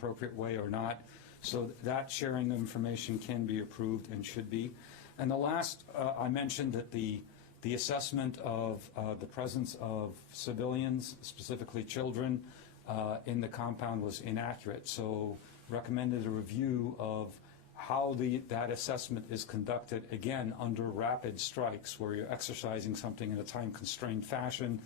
appropriate way or not. So that sharing of information can be approved and should be. And the last, I mentioned that the assessment of the presence of civilians, specifically children, in the compound was inaccurate. So recommended a review of how that assessment is conducted, again, under rapid strikes, where you're exercising something in a time-constrained fashion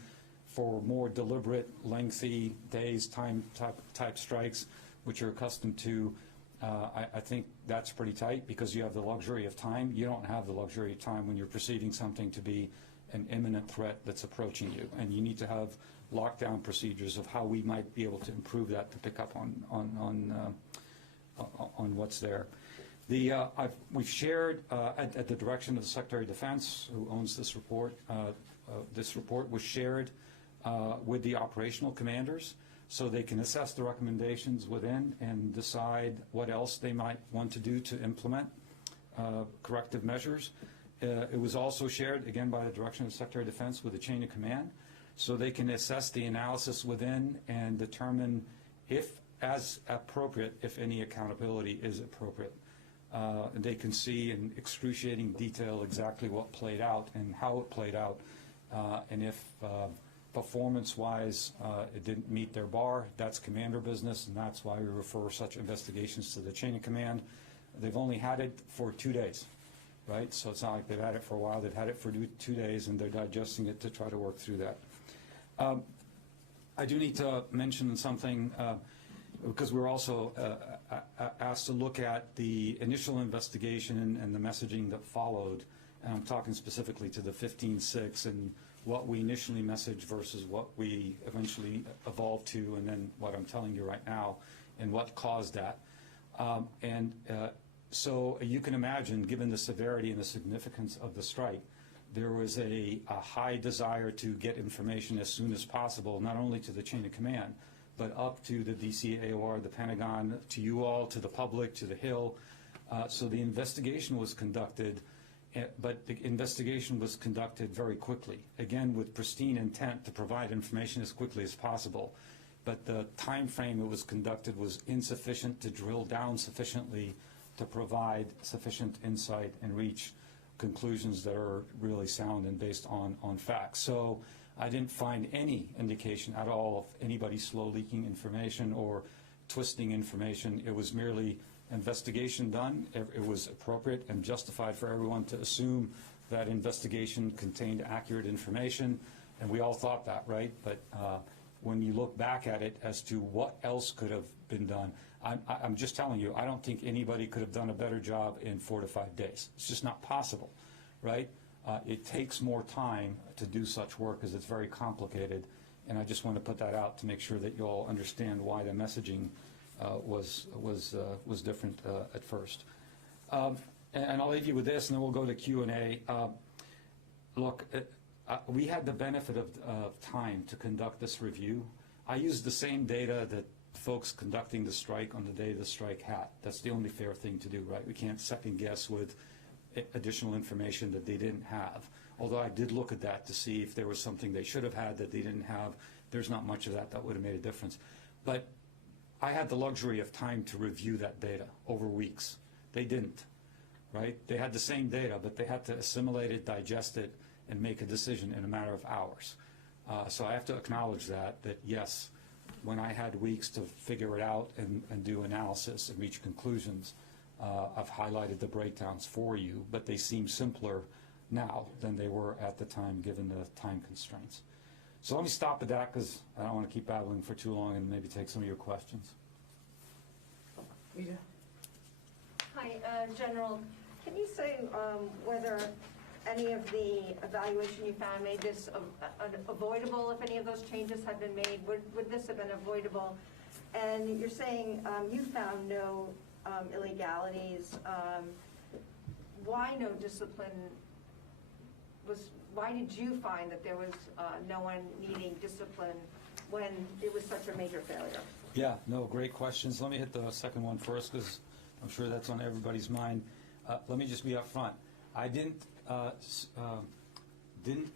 for more deliberate, lengthy days, type strikes, which you're accustomed to. I think that's pretty tight because you have the luxury of time. You don't have the luxury of time when you're perceiving something to be an imminent threat that's approaching you, and you need to have lockdown procedures of how we might be able to improve that to pick up on what's there. We've shared at the direction of the Secretary of Defense, who owns this report. This report was shared with the operational commanders, so they can assess the recommendations within and decide what else they might want to do to implement corrective measures. It was also shared, again, by the direction of the Secretary of Defense with the chain of command, so they can assess the analysis within and determine if, as appropriate, if any accountability is appropriate. They can see in excruciating detail exactly what played out and how it played out, and if performance-wise it didn't meet their bar, that's commander business, and that's why we refer such investigations to the chain of command. They've only had it for 2 days, right? So it's not like they've had it for a while. They've had it for 2 days, and they're digesting it to try to work through that. I do need to mention something, because we're also asked to look at the initial investigation and the messaging that followed, and I'm talking specifically to the 15-6 and what we initially messaged versus what we eventually evolved to, and then what I'm telling you right now, and what caused that. So you can imagine, given the severity and the significance of the strike, there was a high desire to get information as soon as possible, not only to the chain of command, but up to the DCAOR, the Pentagon, to you all, to the public, to the Hill. So the investigation was conducted, but the investigation was conducted very quickly, again with pristine intent to provide information as quickly as possible. But the time frame it was conducted was insufficient to drill down sufficiently to provide sufficient insight and reach conclusions that are really sound and based on facts. So I didn't find any indication at all of anybody slow leaking information or twisting information. It was merely investigation done. It was appropriate and justified for everyone to assume that investigation contained accurate information, and we all thought that, right? But when you look back at it as to what else could have been done, I'm just telling you, I don't think anybody could have done a better job in 4 to 5 days. It's just not possible, right? It takes more time to do such work because it's very complicated, and I just want to put that out to make sure that you all understand why the messaging was different at first. And I'll leave you with this, and then we'll go to Q&A. Look, we had the benefit of time to conduct this review. I used the same data that folks conducting the strike on the day of the strike had. That's the only fair thing to do, right? We can't second guess with additional information that they didn't have. Although I did look at that to see if there was something they should have had that they didn't have. There's not much of that would have made a difference. But I had the luxury of time to review that data over weeks. They didn't, right? They had the same data, but they had to assimilate it, digest it, and make a decision in a matter of hours. So I have to acknowledge that yes, when I had weeks to figure it out and do analysis and reach conclusions, I've highlighted the breakdowns for you, but they seem simpler now than they were at the time given the time constraints. So let me stop at that because I don't want to keep babbling for too long and maybe take some of your questions. Rita? Hi, General. Can you say whether any of the evaluation you found made this avoidable if any of those changes had been made? Would this have been avoidable? And you're saying you found no illegalities. Why no discipline? Why did you find that there was no one needing discipline when it was such a major failure? Yeah, no, great questions. Let me hit the second one first because I'm sure that's on everybody's mind. Let me just be up front. I didn't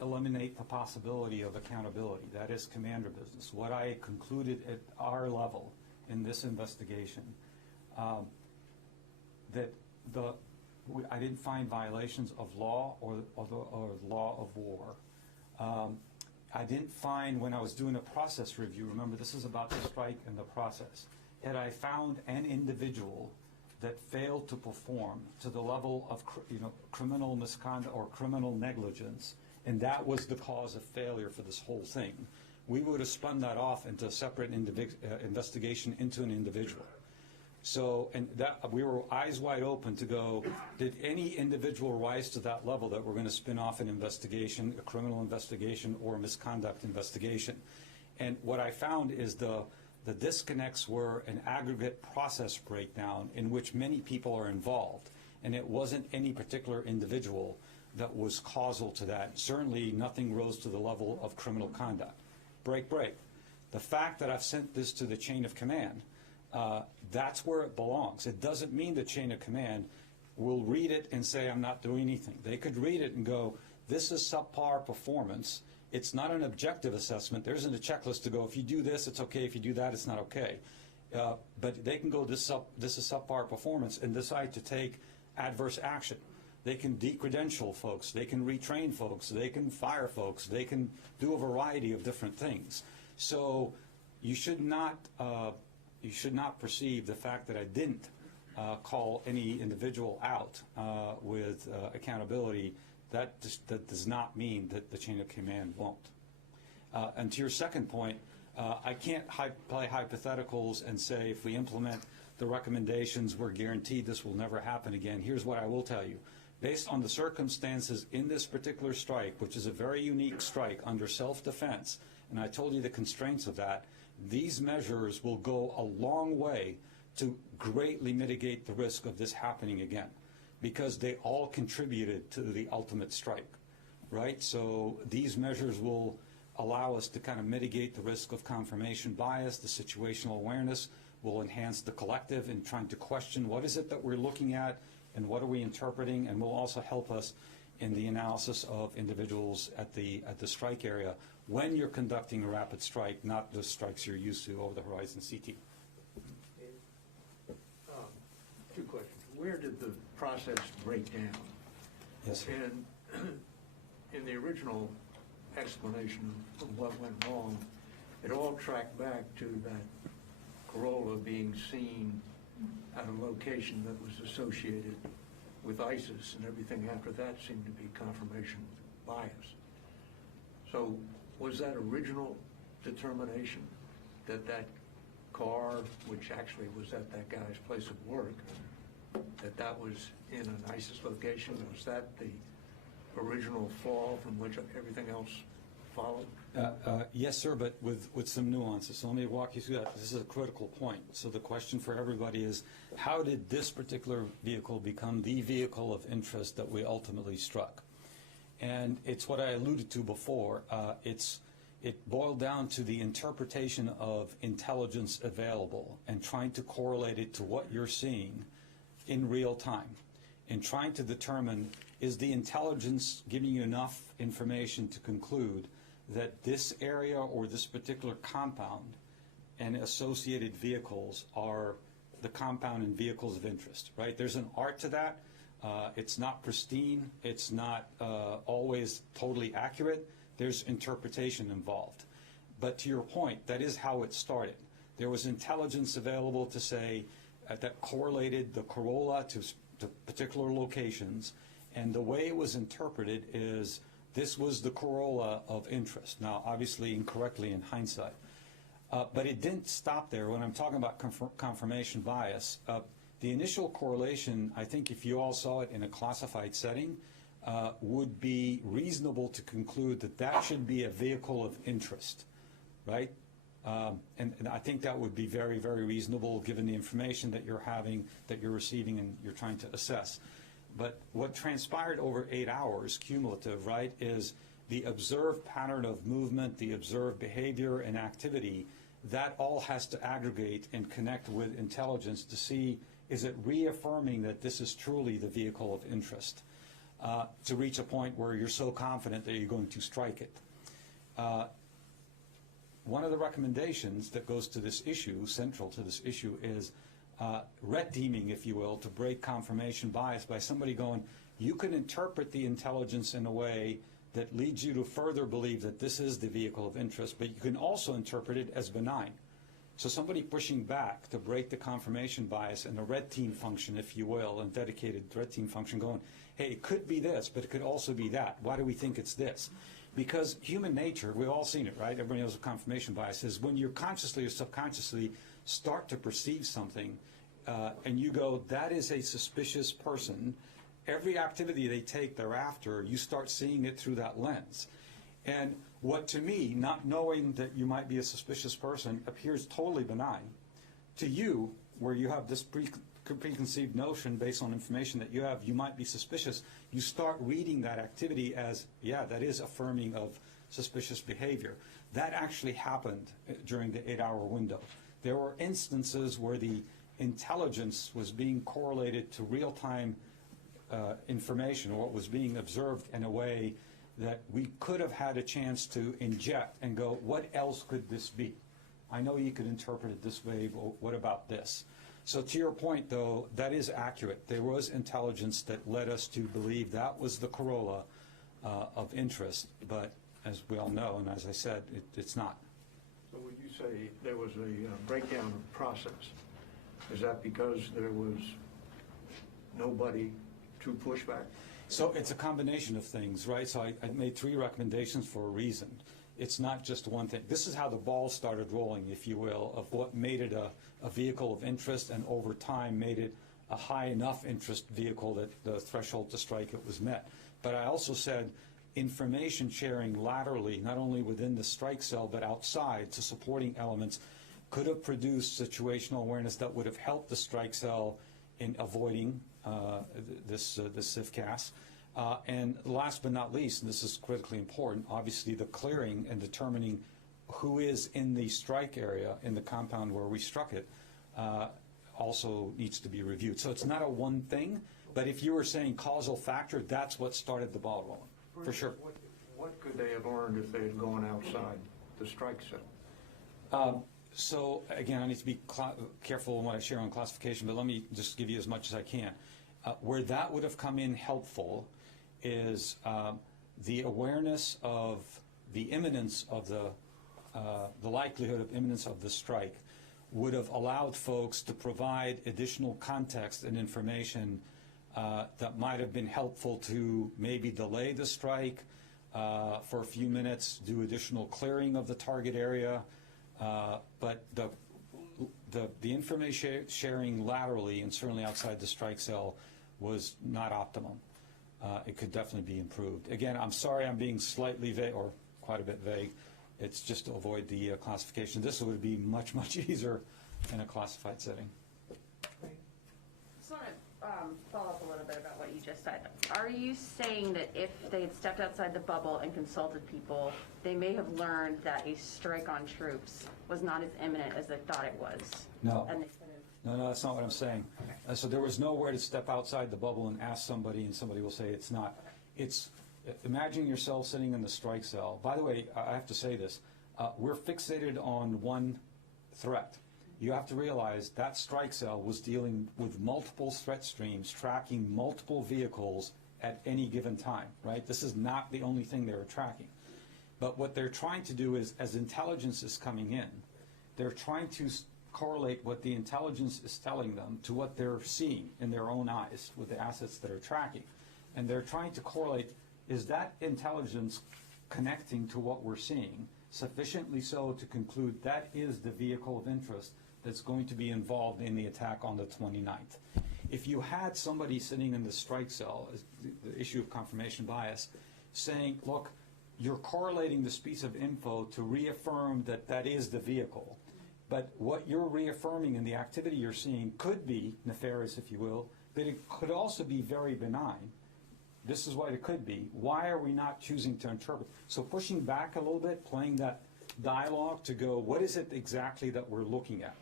eliminate the possibility of accountability. That is commander business. What I concluded at our level in this investigation, that I didn't find violations of law or law of war. I didn't find, when I was doing a process review, remember this is about the strike and the process, had I found an individual that failed to perform to the level of criminal misconduct or criminal negligence, and that was the cause of failure for this whole thing, we would have spun that off into a separate investigation into an individual. So, and that we were eyes wide open to go, did any individual rise to that level that we're going to spin off an investigation, a criminal investigation or a misconduct investigation? And what I found is the disconnects were an aggregate process breakdown in which many people are involved, and it wasn't any particular individual that was causal to that. Certainly nothing rose to the level of criminal conduct. Break. The fact that I've sent this to the chain of command, that's where it belongs. It doesn't mean the chain of command will read it and say, I'm not doing anything. They could read it and go, this is subpar performance. It's not an objective assessment. There isn't a checklist to go, if you do this, it's okay. If you do that, it's not okay. But they can go, this is subpar performance, and decide to take adverse action. They can decredential folks. They can retrain folks. They can fire folks. They can do a variety of different things. So you should not perceive the fact that I didn't call any individual out with accountability. That does not mean that the chain of command won't. And to your second point, I can't play hypotheticals and say if we implement the recommendations, we're guaranteed this will never happen again. Here's what I will tell you. Based on the circumstances in this particular strike, which is a very unique strike under self-defense, and I told you the constraints of that, these measures will go a long way to greatly mitigate the risk of this happening again, because they all contributed to the ultimate strike, right? So these measures will allow us to kind of mitigate the risk of confirmation bias. The situational awareness will enhance the collective in trying to question what is it that we're looking at and what are we interpreting, and will also help us in the analysis of individuals at the strike area when you're conducting a rapid strike, not the strikes you're used to over the horizon CT. Two questions. Where did the process break down? Yes, sir. And in the original explanation of what went wrong, it all tracked back to that Corolla being seen at a location that was associated with ISIS, and everything after that seemed to be confirmation bias. So was that original determination that that car, which actually was at that guy's place of work, that was in an ISIS location? Was that the original fall from which everything else followed? Yes, sir, but with some nuances. So let me walk you through that. This is a critical point. So the question for everybody is, how did this particular vehicle become the vehicle of interest that we ultimately struck? And it's what I alluded to before. It boiled down to the interpretation of intelligence available and trying to correlate it to what you're seeing in real time, and trying to determine, is the intelligence giving you enough information to conclude that this area or this particular compound and associated vehicles are the compound and vehicles of interest, right? There's an art to that. It's not pristine. It's not always totally accurate. There's interpretation involved. But to your point, that is how it started. There was intelligence available to say that correlated the Corolla to particular locations, and the way it was interpreted is this was the Corolla of interest. Now, obviously incorrectly in hindsight. But it didn't stop there. When I'm talking about confirmation bias, the initial correlation, I think if you all saw it in a classified setting, would be reasonable to conclude that that should be a vehicle of interest, right? And I think that would be very, very reasonable given the information that you're having, that you're receiving, and you're trying to assess. But what transpired over 8 hours, cumulative, right, is the observed pattern of movement, the observed behavior and activity, that all has to aggregate and connect with intelligence to see, is it reaffirming that this is truly the vehicle of interest, to reach a point where you're so confident that you're going to strike it. one of the recommendations that goes to this issue, central to this issue, is red teaming, if you will, to break confirmation bias by somebody going, you can interpret the intelligence in a way that leads you to further believe that this is the vehicle of interest, but you can also interpret it as benign. So somebody pushing back to break the confirmation bias and a red team function, if you will, a dedicated red team function going, hey, it could be this, but it could also be that. Why do we think it's this? Because human nature, we've all seen it, right? Everybody knows what confirmation bias is. When you consciously or subconsciously start to perceive something and you go, that is a suspicious person, every activity they take thereafter, you start seeing it through that lens. And what to me, not knowing that you might be a suspicious person, appears totally benign. To you, where you have this preconceived notion based on information that you have, you might be suspicious, you start reading that activity as, yeah, that is affirming of suspicious behavior. That actually happened during the 8-hour window. There were instances where the intelligence was being correlated to real-time information, or what was being observed in a way that we could have had a chance to inject and go, what else could this be? I know you could interpret it this way, but what about this? So to your point, though, that is accurate. There was intelligence that led us to believe that was the corolla of interest, but as we all know, and as I said, it's not. So when you say there was a breakdown of process, is that because there was nobody to push back? So it's a combination of things, right? So I made 3 recommendations for a reason. It's not just one thing. This is how the ball started rolling, if you will, of what made it a vehicle of interest, and over time made it a high enough interest vehicle that the threshold to strike it was met. But I also said information sharing laterally, not only within the strike cell, but outside to supporting elements, could have produced situational awareness that would have helped the strike cell in avoiding this CIFCAS. And last but not least, and this is critically important, obviously the clearing and determining who is in the strike area in the compound where we struck it also needs to be reviewed. So it's not a one thing, but if you were saying causal factor, that's what started the ball rolling, for sure. What could they have learned if they had gone outside the strike cell? So again, I need to be careful in what I share on classification, but let me just give you as much as I can. Where that would have come in helpful is the awareness of the imminence of the likelihood of imminence of the strike would have allowed folks to provide additional context and information that might have been helpful to maybe delay the strike for a few minutes, do additional clearing of the target area. But the information sharing laterally and certainly outside the strike cell was not optimum. It could definitely be improved. Again, I'm sorry I'm being slightly vague, or quite a bit vague. It's just to avoid the classification. This would be much, much easier in a classified setting. Right. Just want to follow up a little bit about what you just said. Are you saying that if they had stepped outside the bubble and consulted people, they may have learned that a strike on troops was not as imminent as they thought it was? No. And they could have... No, that's not what I'm saying. Okay. So there was nowhere to step outside the bubble and ask somebody, and somebody will say it's not. Okay. It's imagine yourself sitting in the strike cell. By the way, I have to say this. We're fixated on one threat. You have to realize that strike cell was dealing with multiple threat streams, tracking multiple vehicles at any given time, right? This is not the only thing they were tracking. But what they're trying to do is, as intelligence is coming in, they're trying to correlate what the intelligence is telling them to what they're seeing in their own eyes with the assets that are tracking. And they're trying to correlate, is that intelligence connecting to what we're seeing sufficiently so to conclude that is the vehicle of interest that's going to be involved in the attack on the 29th. If you had somebody sitting in the strike cell, the issue of confirmation bias, saying, look, you're correlating this piece of info to reaffirm that that is the vehicle, but what you're reaffirming in the activity you're seeing could be nefarious, if you will, but it could also be very benign. This is what it could be. Why are we not choosing to interpret? So pushing back a little bit, playing that dialogue to go, what is it exactly that we're looking at?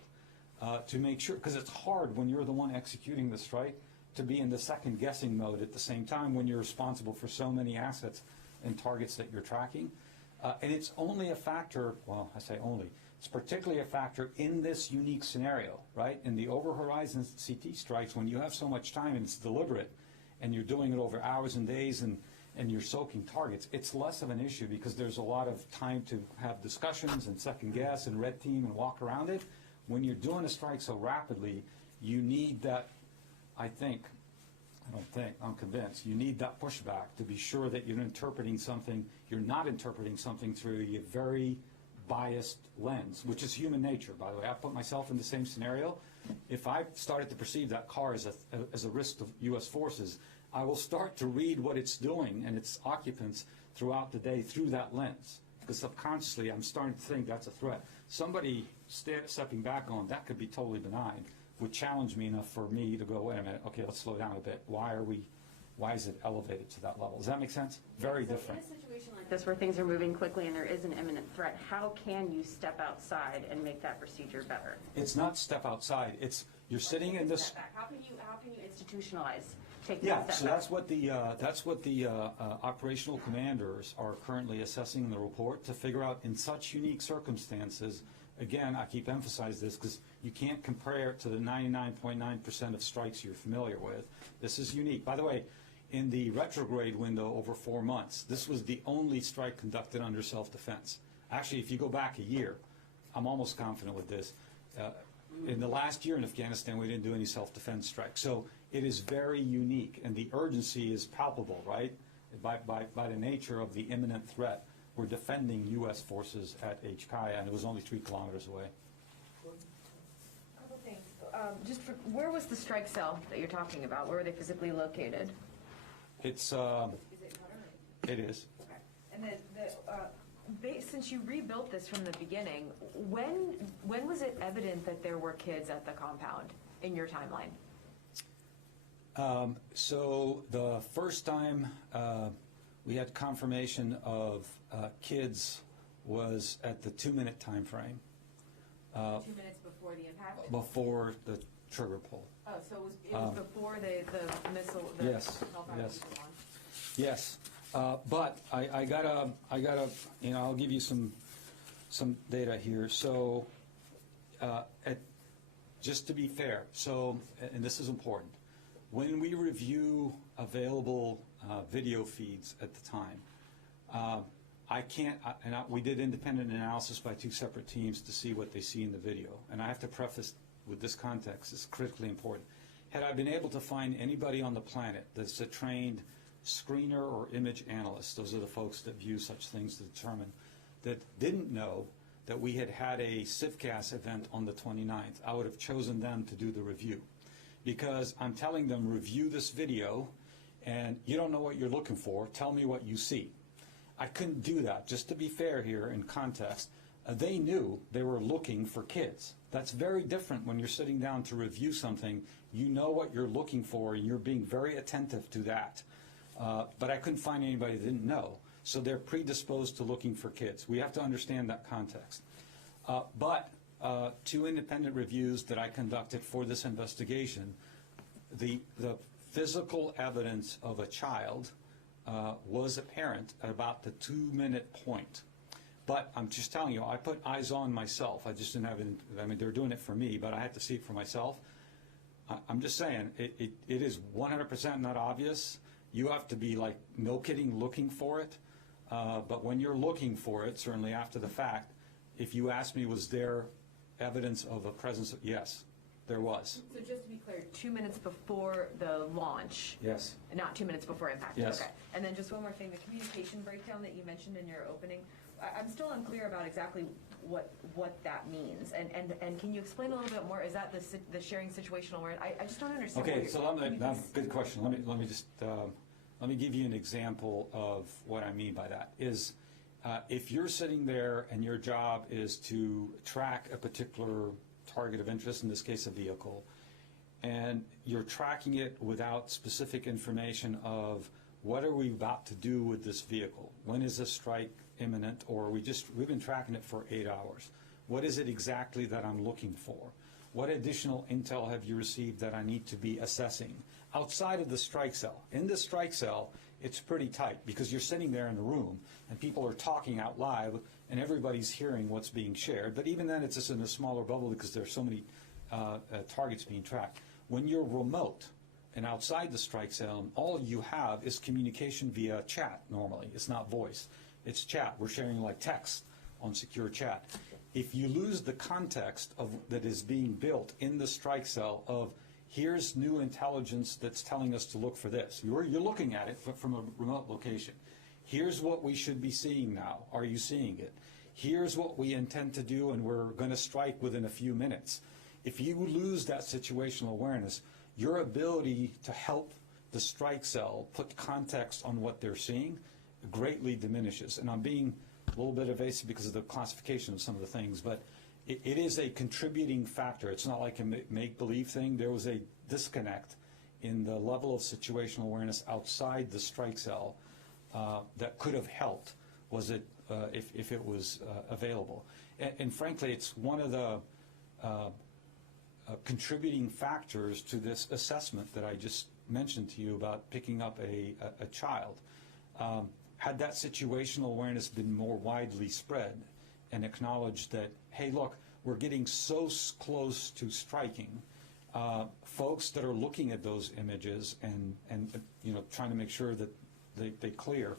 To make sure, because it's hard when you're the one executing the strike to be in the second guessing mode at the same time when you're responsible for so many assets and targets that you're tracking. And it's only a factor, well, I say only, it's particularly a factor in this unique scenario, right? In the over-horizon CT strikes, when you have so much time and it's deliberate, and you're doing it over hours and days, and you're soaking targets, it's less of an issue because there's a lot of time to have discussions and second guess and red team and walk around it. When you're doing a strike so rapidly, you need that, I'm convinced, you need that pushback to be sure that you're not interpreting something through a very biased lens, which is human nature, by the way. I put myself in the same scenario. If I started to perceive that car as a risk to U.S. forces, I will start to read what it's doing and its occupants throughout the day through that lens, because subconsciously I'm starting to think that's a threat. Somebody stepping back on that could be totally benign would challenge me enough for me to go, wait a minute, okay, let's slow down a bit. Why is it elevated to that level? Does that make sense? Very different. In a situation like this where things are moving quickly and there is an imminent threat, how can you step outside and make that procedure better? It's not step outside. It's you're sitting in this. How can you institutionalize taking Yeah, a step so back? that's what the operational commanders are currently assessing in the report to figure out in such unique circumstances. Again, I keep emphasizing this because you can't compare it to the 99.9% of strikes you're familiar with. This is unique. By the way, in the retrograde window over 4 months, this was the only strike conducted under self-defense. Actually, if you go back a year, I'm almost confident with this. In the last year in Afghanistan, we didn't do any self-defense strikes. So it is very unique, and the urgency is palpable, right? By the nature of the imminent threat. We're defending U.S. forces at HKIA, and it was only 3 kilometers away. A couple things. Where was the strike cell that you're talking about? Where were they physically located? It's, Is it Qatar? it is. Okay. And then since you rebuilt this from the beginning, when was it evident that there were kids at the compound in your timeline? So the first time we had confirmation of kids was at the 2-minute time frame. 2 minutes before the impact? Before the trigger pull. Oh, so it was before the missile, the Yes, Hellfire yes. missile launch? Yes, but I gotta, I'll give you some data here. So, just to be fair, and this is important, when we review available video feeds at the time, we did independent analysis by 2 separate teams to see what they see in the video, and I have to preface with this context, it's critically important. Had I been able to find anybody on the planet that's a trained screener or image analyst, those are the folks that view such things to determine, that didn't know that we had a CIVCAS event on the 29th, I would have chosen them to do the review. Because I'm telling them, review this video, and you don't know what you're looking for, tell me what you see. I couldn't do that. Just to be fair here in context, they knew they were looking for kids. That's very different when you're sitting down to review something. You know what you're looking for, and you're being very attentive to that. But I couldn't find anybody that didn't know. So they're predisposed to looking for kids. We have to understand that context. But 2 independent reviews that I conducted for this investigation, the physical evidence of a child was apparent at about the 2-minute point. But I'm just telling you, I put eyes on myself. I just didn't have it, they're doing it for me, but I had to see it for myself. I'm just saying, it is 100% not obvious. You have to be, like, no kidding, looking for it. But when you're looking for it, certainly after the fact, if you ask me, was there evidence of a presence of, yes, there was. So just to be clear, 2 minutes before the launch? Yes. Not 2 minutes before impact? Yes. Okay. And then just one more thing, the communication breakdown that you mentioned in your opening, I'm still unclear about exactly what that means. And can you explain a little bit more? Is that the sharing situational word? I just don't understand. Okay, so good question. Let me just let me give you an example of what I mean by that. Is if you're sitting there and your job is to track a particular target of interest, in this case a vehicle, and you're tracking it without specific information of what are we about to do with this vehicle? When is a strike imminent? Or we've been tracking it for 8 hours. What is it exactly that I'm looking for? What additional intel have you received that I need to be assessing outside of the strike cell? In the strike cell, it's pretty tight because you're sitting there in the room and people are talking out loud and everybody's hearing what's being shared. But even then, it's just in a smaller bubble because there's so many targets being tracked. When you're remote and outside the strike zone, all you have is communication via chat normally. It's not voice. It's chat. We're sharing like text on secure chat. If you lose the context of that is being built in the strike cell of here's new intelligence that's telling us to look for this. You're looking at it but from a remote location. Here's what we should be seeing now. Are you seeing it? Here's what we intend to do, and we're going to strike within a few minutes. If you lose that situational awareness, your ability to help the strike cell put context on what they're seeing greatly diminishes. And I'm being a little bit evasive because of the classification of some of the things, but it is a contributing factor. It's not like a make-believe thing. There was a disconnect in the level of situational awareness outside the strike cell that could have helped, was it if it was available. And frankly, it's one of the contributing factors to this assessment that I just mentioned to you about picking up a child. Had that situational awareness been more widely spread and acknowledged that, hey, look, we're getting so close to striking, folks that are looking at those images and trying to make sure that they clear,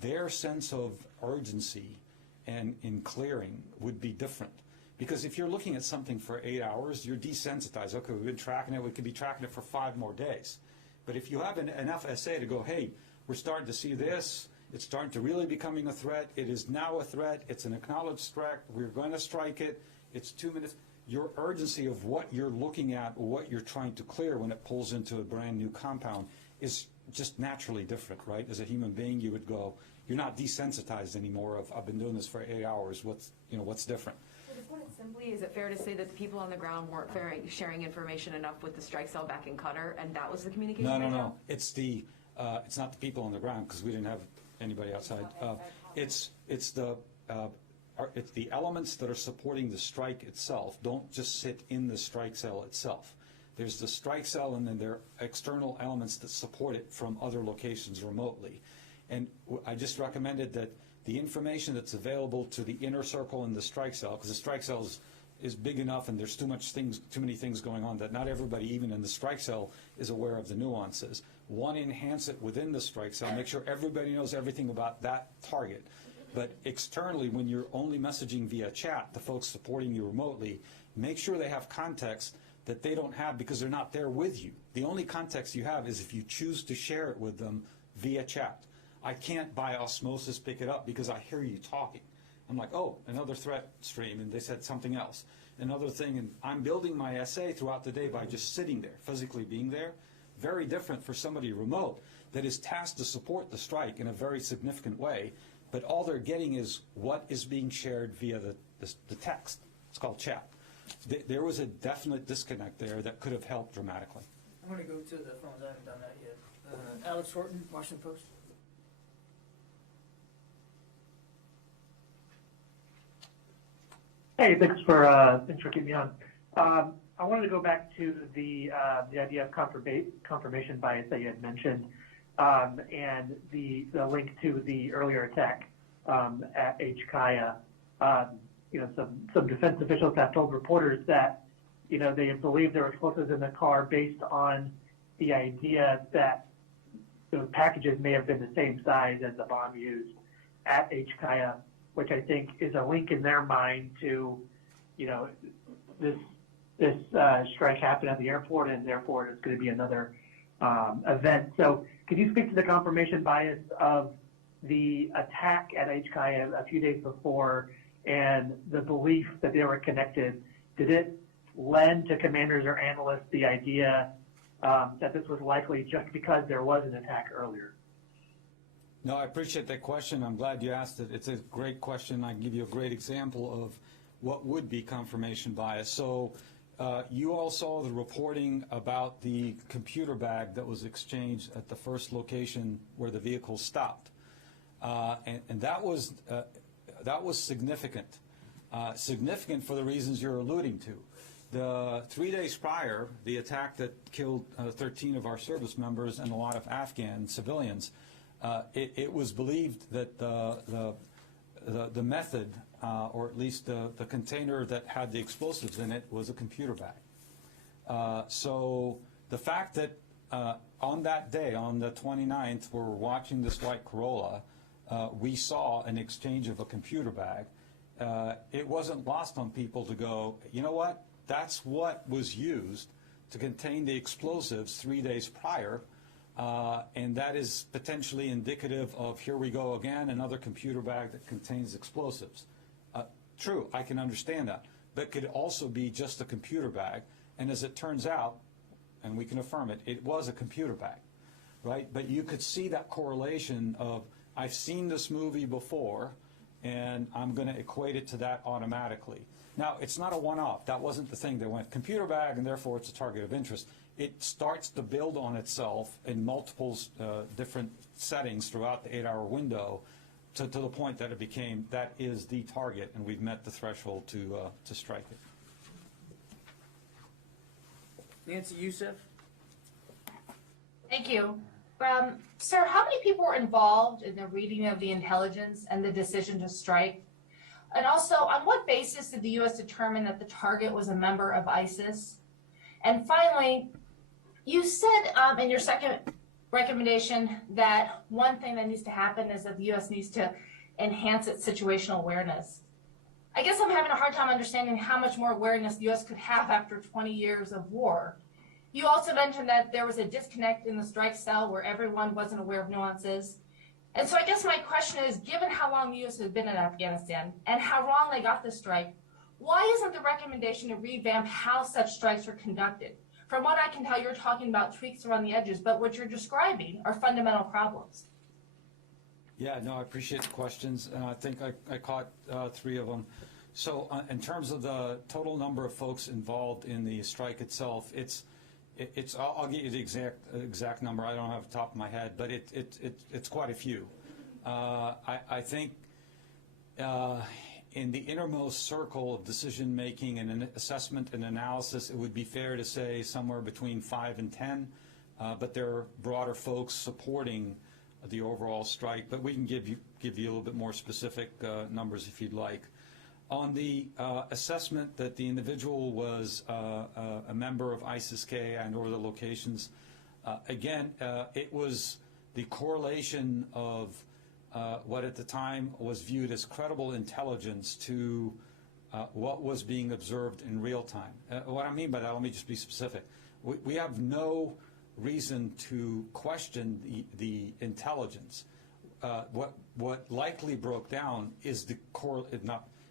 their sense of urgency and in clearing would be different. Because if you're looking at something for 8 hours, you're desensitized. Okay, we've been tracking it. We could be tracking it for 5 more days. But if you have enough SA to go, hey, we're starting to see this. It's starting to really becoming a threat. It is now a threat. It's an acknowledged threat. We're going to strike it. It's 2 minutes. Your urgency of what you're looking at or what you're trying to clear when it pulls into a brand new compound is just naturally different, right? As a human being, you would go, you're not desensitized anymore of, I've been doing this for 8 hours. What's different? So to put it simply, is it fair to say that the people on the ground weren't sharing information enough with the strike cell back in Qatar, and that was the communication? No. It's not the people on the ground because we didn't have anybody outside. It's the elements that are supporting the strike itself don't just sit in the strike cell itself. There's the strike cell, and then there are external elements that support it from other locations remotely. And I just recommended that the information that's available to the inner circle in the strike cell, because the strike cell is big enough and there's too many things going on that not everybody, even in the strike cell, is aware of the nuances. One, enhance it within the strike cell, make sure everybody knows everything about that target. But externally, when you're only messaging via chat, the folks supporting you remotely, make sure they have context that they don't have because they're not there with you. The only context you have is if you choose to share it with them via chat. I can't by osmosis pick it up because I hear you talking. I'm like, oh, another threat stream, and they said something else. Another thing, and I'm building my essay throughout the day by just sitting there, physically being there. Very different for somebody remote that is tasked to support the strike in a very significant way, but all they're getting is what is being shared via the text. It's called chat. There was a definite disconnect there that could have helped dramatically. I'm going to go to the phones. I haven't done that yet. Alex Horton, Washington Post. Hey, thanks for keeping me on. I wanted to go back to the idea of confirmation bias that you had mentioned, and the link to the earlier attack at HKIA. Some defense officials have told reporters that they believe there were explosives in the car based on the idea that those packages may have been the same size as the bomb used at HKIA, which I think is a link in their mind to, this strike happened at the airport, and therefore it's going to be another event. So could you speak to the confirmation bias of the attack at HKIA a few days before and the belief that they were connected? Did it lend to commanders or analysts the idea that this was likely just because there was an attack earlier? No, I appreciate that question. I'm glad you asked it. It's a great question. I can give you a great example of what would be confirmation bias. So you all saw the reporting about the computer bag that was exchanged at the first location where the vehicle stopped. And that was significant. Significant for the reasons you're alluding to. The 3 days prior, the attack that killed 13 of our service members and a lot of Afghan civilians, it was believed that the method, or at least the container that had the explosives in it, was a computer bag. So the fact that on that day, on the 29th, we're watching this white Corolla, we saw an exchange of a computer bag. It wasn't lost on people to go, you know what? That's what was used to contain the explosives 3 days prior, and that is potentially indicative of, here we go again, another computer bag that contains explosives. True, I can understand that, but it could also be just a computer bag, and as it turns out, and we can affirm it, it was a computer bag, right? But you could see that correlation of, I've seen this movie before, and I'm going to equate it to that automatically. Now, it's not a one-off. That wasn't the thing that went computer bag, and therefore it's a target of interest. It starts to build on itself in multiple different settings throughout the 8-hour window to the point that it became, that is the target, and we've met the threshold to strike it. Nancy Youssef. Thank you. Sir, how many people were involved in the reading of the intelligence and the decision to strike? And also, on what basis did the U.S. determine that the target was a member of ISIS? And finally, you said in your second recommendation that one thing that needs to happen is that the U.S. needs to enhance its situational awareness. I guess I'm having a hard time understanding how much more awareness the U.S. could have after 20 years of war. You also mentioned that there was a disconnect in the strike cell where everyone wasn't aware of nuances. And so I guess my question is, given how long the U.S. has been in Afghanistan and how wrong they got the strike, why isn't the recommendation to revamp how such strikes are conducted? From what I can tell, you're talking about tweaks around the edges, but what you're describing are fundamental problems. Yeah, no, I appreciate the questions, and I think I caught 3 of them. So in terms of the total number of folks involved in the strike itself, I'll give you the exact number. I don't have it top of my head, but it's quite a few. I think in the innermost circle of decision making and assessment and analysis, it would be fair to say somewhere between 5 and 10. But there are broader folks supporting the overall strike. But we can give you a little bit more specific numbers if you'd like. On the assessment that the individual was a member of ISIS-K and or the locations, again, it was the correlation of what at the time was viewed as credible intelligence to what was being observed in real time. What I mean by that, let me just be specific. We have no reason to question the intelligence. What likely broke down is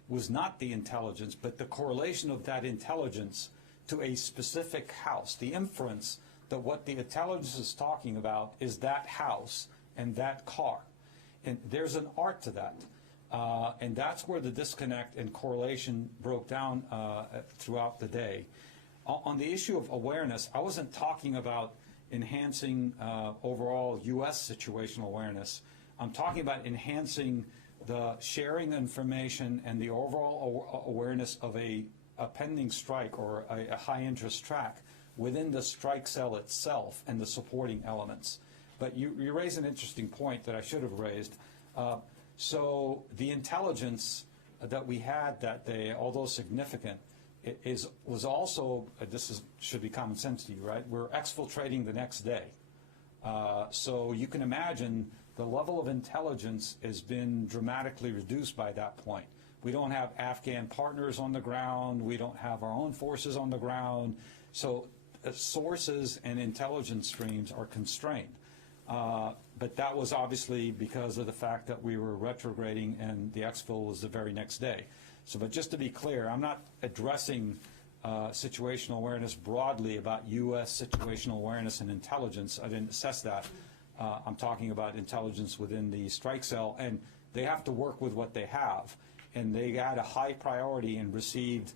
was not the intelligence, but the correlation of that intelligence to a specific house. The inference that what the intelligence is talking about is that house and that car. And there's an art to that. And that's where the disconnect and correlation broke down throughout the day. On the issue of awareness, I wasn't talking about enhancing overall U.S. situational awareness. I'm talking about enhancing the sharing information and the overall awareness of a pending strike or a high-interest track within the strike cell itself and the supporting elements. But you raise an interesting point that I should have raised. So the intelligence that we had that day, although significant, was also, should be common sense to you, right? We're exfiltrating the next day. So you can imagine the level of intelligence has been dramatically reduced by that point. We don't have Afghan partners on the ground. We don't have our own forces on the ground. So sources and intelligence streams are constrained. But that was obviously because of the fact that we were retrograding and the exfil was the very next day. So, but just to be clear, I'm not addressing situational awareness broadly about U.S. situational awareness and intelligence. I didn't assess that. I'm talking about intelligence within the strike cell, and they have to work with what they have. And they had a high priority and received.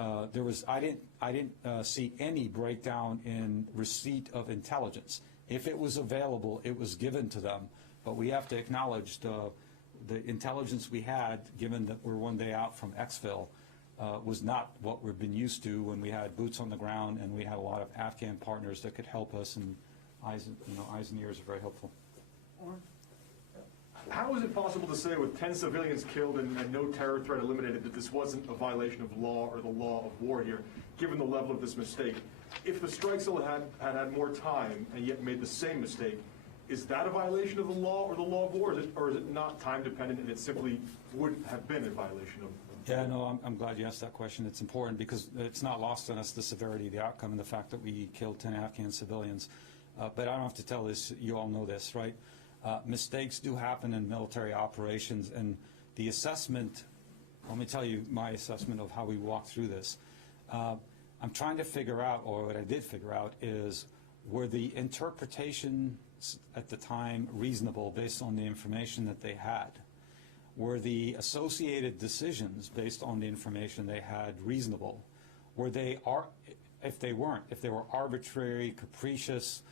I didn't see any breakdown in receipt of intelligence. If it was available, it was given to them. But we have to acknowledge the intelligence we had, given that we're one day out from exfil, was not what we've been used to when we had boots on the ground and we had a lot of Afghan partners that could help us, and eyes and ears are very helpful. How is it possible to say with 10 civilians killed and no terror threat eliminated that this wasn't a violation of law or the law of war here, given the level of this mistake? If the strike cell had more time and yet made the same mistake, is that a violation of the law or the law of war, or is it not time dependent and it simply wouldn't have been a violation of? Yeah, no, I'm glad you asked that question. It's important because it's not lost on us the severity of the outcome and the fact that we killed 10 Afghan civilians. But I don't have to tell this, you all know this, right? Mistakes do happen in military operations, and the assessment, let me tell you my assessment of how we walked through this. I'm trying to figure out, or what I did figure out, is were the interpretations at the time reasonable based on the information that they had? Were the associated decisions based on the information they had reasonable? Were they, if they were arbitrary, capricious,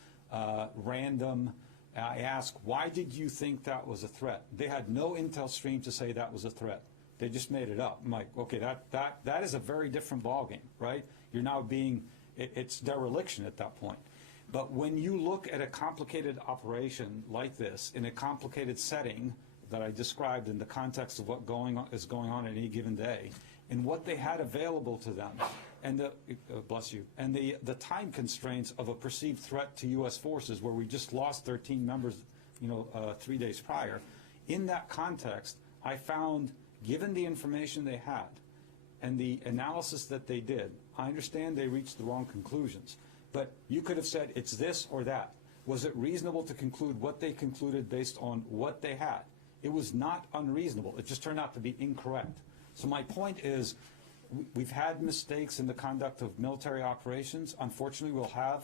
random? I ask, why did you think that was a threat? They had no intel stream to say that was a threat. They just made it up. I'm like, okay, that is a very different ballgame, right? You're now being, it's dereliction at that point. But when you look at a complicated operation like this, in a complicated setting that I described in the context of what is going on any given day, and what they had available to them, and the, bless you, and the time constraints of a perceived threat to U.S. forces where we just lost 13 members, 3 days prior, in that context, I found, given the information they had and the analysis that they did, I understand they reached the wrong conclusions, but you could have said it's this or that. Was it reasonable to conclude what they concluded based on what they had? It was not unreasonable. It just turned out to be incorrect. So my point is, we've had mistakes in the conduct of military operations. Unfortunately, we'll have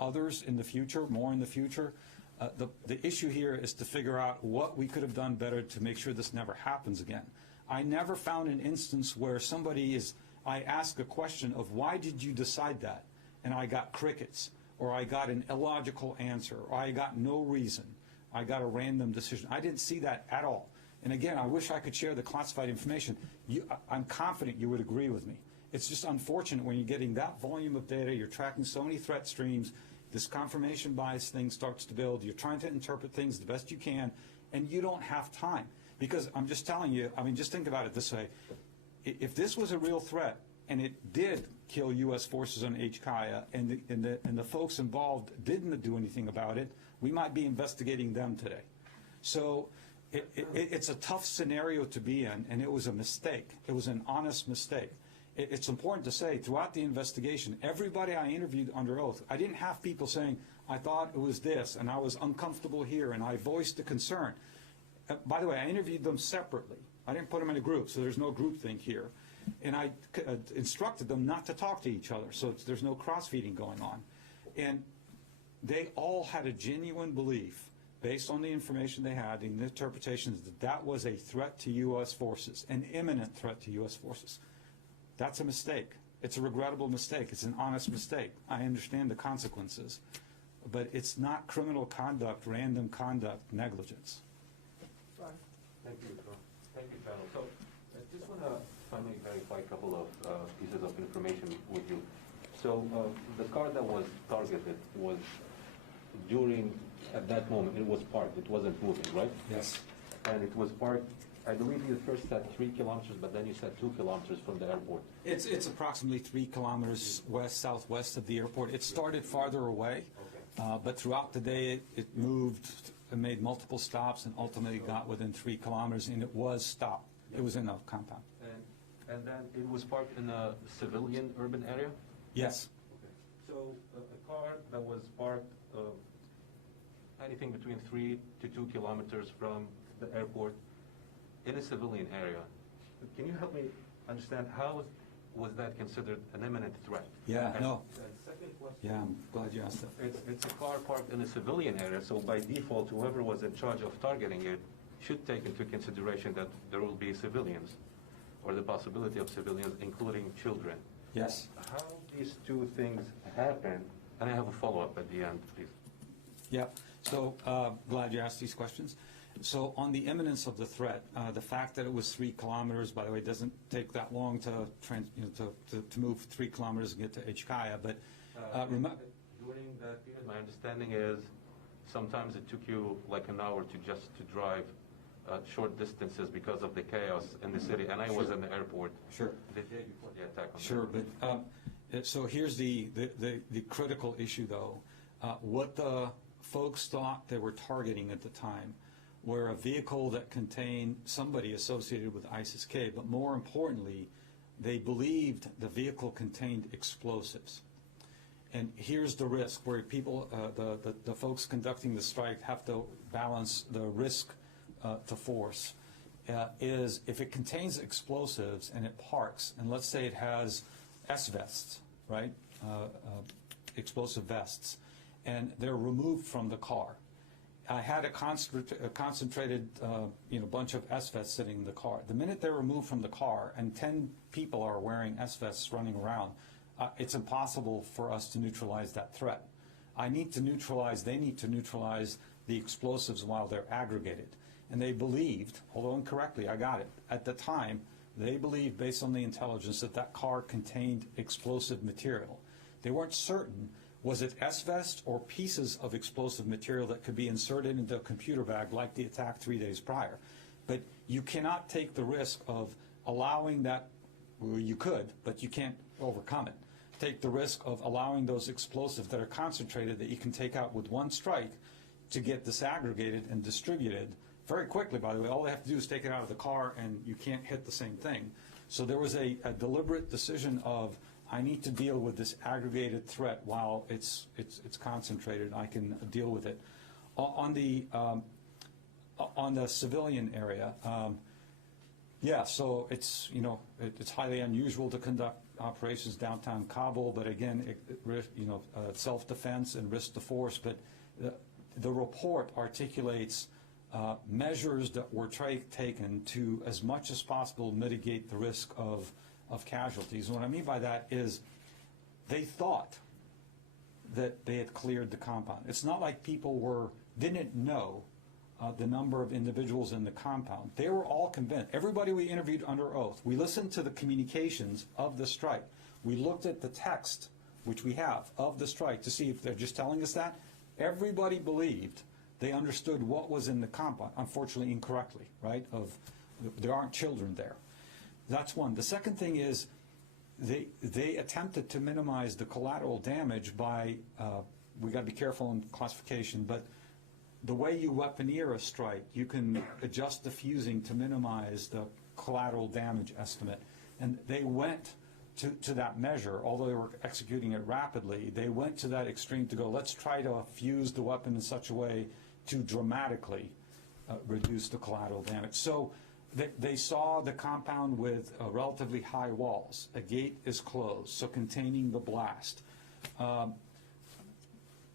others in the future, more in the future. The issue here is to figure out what we could have done better to make sure this never happens again. I never found an instance where I ask a question of why did you decide that? And I got crickets, or I got an illogical answer, or I got no reason. I got a random decision. I didn't see that at all. And again, I wish I could share the classified information. I'm confident you would agree with me. It's just unfortunate when you're getting that volume of data, you're tracking so many threat streams, this confirmation bias thing starts to build, you're trying to interpret things the best you can, and you don't have time. Because I'm just telling you, just think about it this way. If this was a real threat, and it did kill U.S. forces on HKIA, and the folks involved didn't do anything about it, we might be investigating them today. So it's a tough scenario to be in, and it was a mistake. It was an honest mistake. It's important to say, throughout the investigation, everybody I interviewed under oath, I didn't have people saying, I thought it was this, and I was uncomfortable here, and I voiced a concern. By the way, I interviewed them separately. I didn't put them in a group, so there's no group thing here. And I instructed them not to talk to each other, so there's no cross-feeding going on. And they all had a genuine belief, based on the information they had and the interpretations, that was a threat to U.S. forces, an imminent threat to U.S. forces. That's a mistake. It's a regrettable mistake. It's an honest mistake. I understand the consequences. But it's not criminal conduct, random conduct, negligence. Thank you, panel. So I just want to finally verify a couple of pieces of information with you. So the car that was targeted was at that moment, it was parked. It wasn't moving, right? Yes. And it was parked, I believe you first said 3 kilometers, but then you said 2 kilometers from the airport. It's approximately 3 kilometers southwest of the airport. It started farther away, but throughout the day it moved and made multiple stops and ultimately got within 3 kilometers, and it was stopped. It was in a compound. And then it was parked in a civilian urban area? Yes. Okay. So a car that was parked anything between 3 to 2 kilometers from the airport in a civilian area. Can you help me understand how was that considered an imminent threat? Yeah, and no. The second question. Yeah, I'm glad you asked that. It's a car parked in a civilian area, so by default, whoever was in charge of targeting it should take into consideration that there will be civilians, or the possibility of civilians, including children. Yes. How these two things happen, and I have a follow-up at the end, please. Yeah, so glad you asked these questions. So on the imminence of the threat, the fact that it was 3 kilometers, by the way, doesn't take that long to move 3 kilometers and get to Ichkaya, but during that period, my understanding is sometimes it took you like an hour to drive short distances because of the chaos in the city, and I was in the airport the day before the attack on but so here's the critical issue, though. What the folks thought they were targeting at the time were a vehicle that contained somebody associated with ISIS-K, but more importantly, they believed the vehicle contained explosives. And here's the risk where people, the folks conducting the strike have to balance the risk to force, is if it contains explosives and it parks, and let's say it has S-vests, right, explosive vests, and they're removed from the car. I had a concentrated bunch of S-vests sitting in the car. The minute they're removed from the car and 10 people are wearing S-vests running around, it's impossible for us to neutralize that threat. They need to neutralize the explosives while they're aggregated. And they believed, although incorrectly, I got it, at the time, they believed, based on the intelligence, that that car contained explosive material. They weren't certain, was it S-vest or pieces of explosive material that could be inserted into a computer bag like the attack 3 days prior. But you cannot take the risk of allowing that, well, you could, but you can't overcome it. Take the risk of allowing those explosives that are concentrated that you can take out with one strike to get disaggregated and distributed very quickly, by the way. All they have to do is take it out of the car and you can't hit the same thing. So there was a deliberate decision of, I need to deal with this aggregated threat while it's concentrated. I can deal with it. On the civilian area, so it's highly unusual to conduct operations downtown Kabul, but again, self-defense and risk to force. But the report articulates measures that were taken to, as much as possible, mitigate the risk of casualties. And what I mean by that is they thought that they had cleared the compound. It's not like people didn't know the number of individuals in the compound. They were all convinced. Everybody we interviewed under oath. We listened to the communications of the strike. We looked at the text, which we have, of the strike to see if they're just telling us that. Everybody believed they understood what was in the compound, unfortunately incorrectly, right? There aren't children there. That's one. The second thing is they attempted to minimize the collateral damage by, we got to be careful in classification, but the way you weaponeer a strike, you can adjust the fusing to minimize the collateral damage estimate. And they went to that measure, although they were executing it rapidly, they went to that extreme to go, let's try to fuse the weapon in such a way to dramatically reduce the collateral damage. So they saw the compound with relatively high walls. A gate is closed, so containing the blast.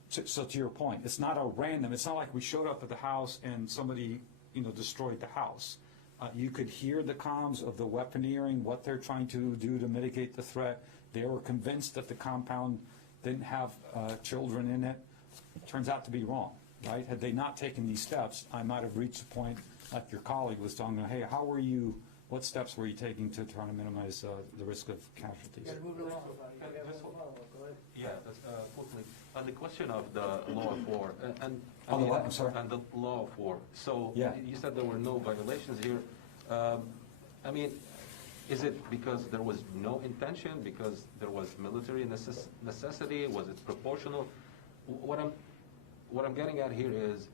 So to your point, it's not a random, it's not like we showed up at the house and somebody destroyed the house. You could hear the comms of the weaponeering, what they're trying to do to mitigate the threat. They were convinced that the compound didn't have children in it. It turns out to be wrong, right? Had they not taken these steps, I might have reached a point like your colleague was talking about, hey, what steps were you taking to try to minimize the risk of casualties? Yeah, that's totally. On the question of the law of war, and I'm sorry? And the law of war. So yeah. You said there were no violations here. Is it because there was no intention, because there was military necessity? Was it proportional? What I'm getting at here is,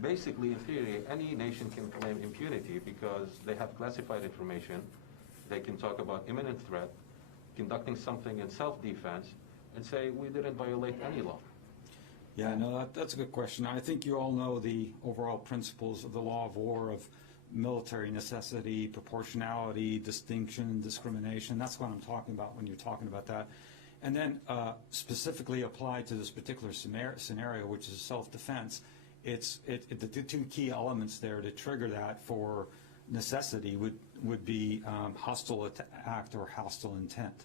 basically, in theory, any nation can claim impunity because they have classified information. They can talk about imminent threat, conducting something in self-defense, and say, we didn't violate any law. Yeah, no, that's a good question. I think you all know the overall principles of the law of war, of military necessity, proportionality, distinction, discrimination. That's what I'm talking about when you're talking about that. And then specifically applied to this particular scenario, which is self-defense, the two key elements there to trigger that for necessity would be hostile act or hostile intent.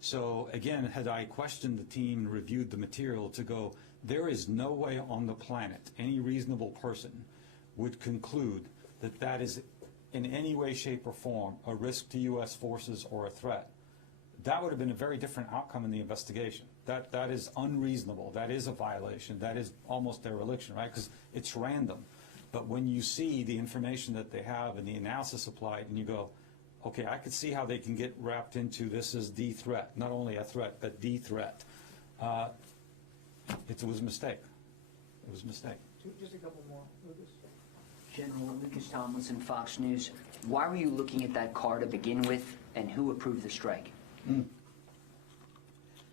So again, had I questioned the team and reviewed the material to go, there is no way on the planet any reasonable person would conclude that that is in any way, shape, or form a risk to U.S. forces or a threat, that would have been a very different outcome in the investigation. That is unreasonable. That is a violation. That is almost dereliction, right? Because it's random. But when you see the information that they have and the analysis applied, and you go, okay, I could see how they can get wrapped into this as the threat, not only a threat, but the threat. It was a mistake. It was a mistake. Just a couple more, Lucas. General Lucas Tomlinson, Fox News. Why were you looking at that car to begin with, and who approved the strike?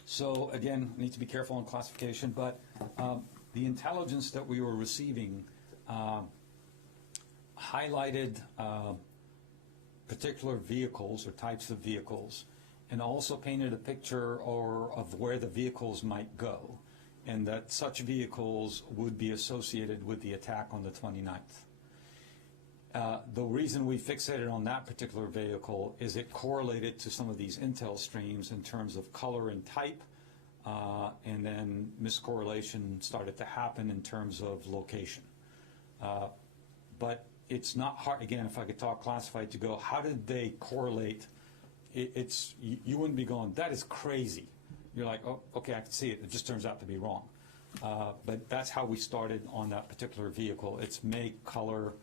So again, need to be careful on classification, but the intelligence that we were receiving highlighted particular vehicles or types of vehicles, and also painted a picture of where the vehicles might go, and that such vehicles would be associated with the attack on the 29th. The reason we fixated on that particular vehicle is it correlated to some of these intel streams in terms of color and type, and then miscorrelation started to happen in terms of location. But it's not hard, again, if I could talk classified, to go, how did they correlate? You wouldn't be going, that is crazy. You're like, oh, okay, I can see it. It just turns out to be wrong. But that's how we started on that particular vehicle. Its make, color,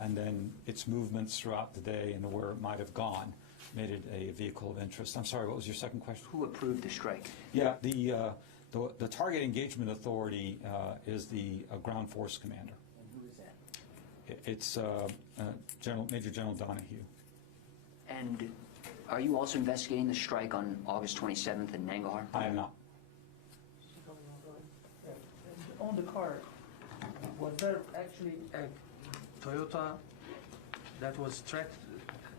and then its movements throughout the day and where it might have gone made it a vehicle of interest. I'm sorry, what was your second question? Who approved the strike? Yeah, the Target Engagement Authority is the ground force commander. And who is that? It's Major General Donahue. And are you also investigating the strike on August 27th in Nangarhar? I am not. On the car, was there actually a Toyota that was tracked